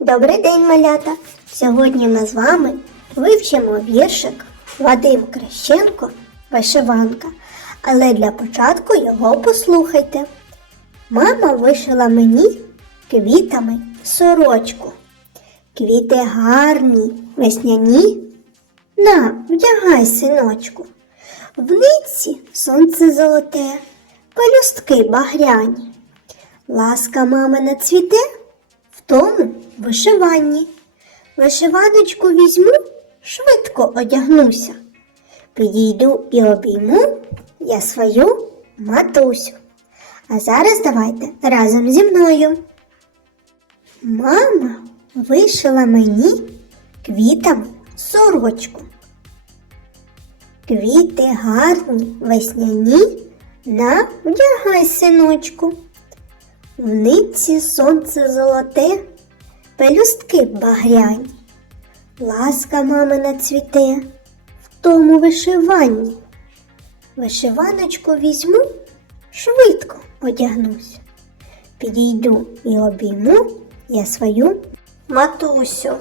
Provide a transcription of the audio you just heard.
Добрий день, малята! Сьогодні ми з вами вивчимо віршик Вадим Крещенко Вишиванка. Але для початку його послухайте. Мама вишила мені квітами сорочку. Квіти гарні, весняні. На, вдягай, синочку. В нитці сонце золоте, пелюстки багряні. Ласка мамина цвіте вишиванні. Вишиваночку візьму, швидко одягнуся. Підійду і обійму я свою матусю. А зараз давайте разом зі мною. Мама вишила мені квітами сорочку. Квіти гарні, весняні, на вдягай, синочку. В нитці сонце золоте, пелюстки багряні. Ласка мамина цвіте в тому вишиванні. Вишиваночку візьму, швидко одягнусь. Підійду і обійму я свою матусю.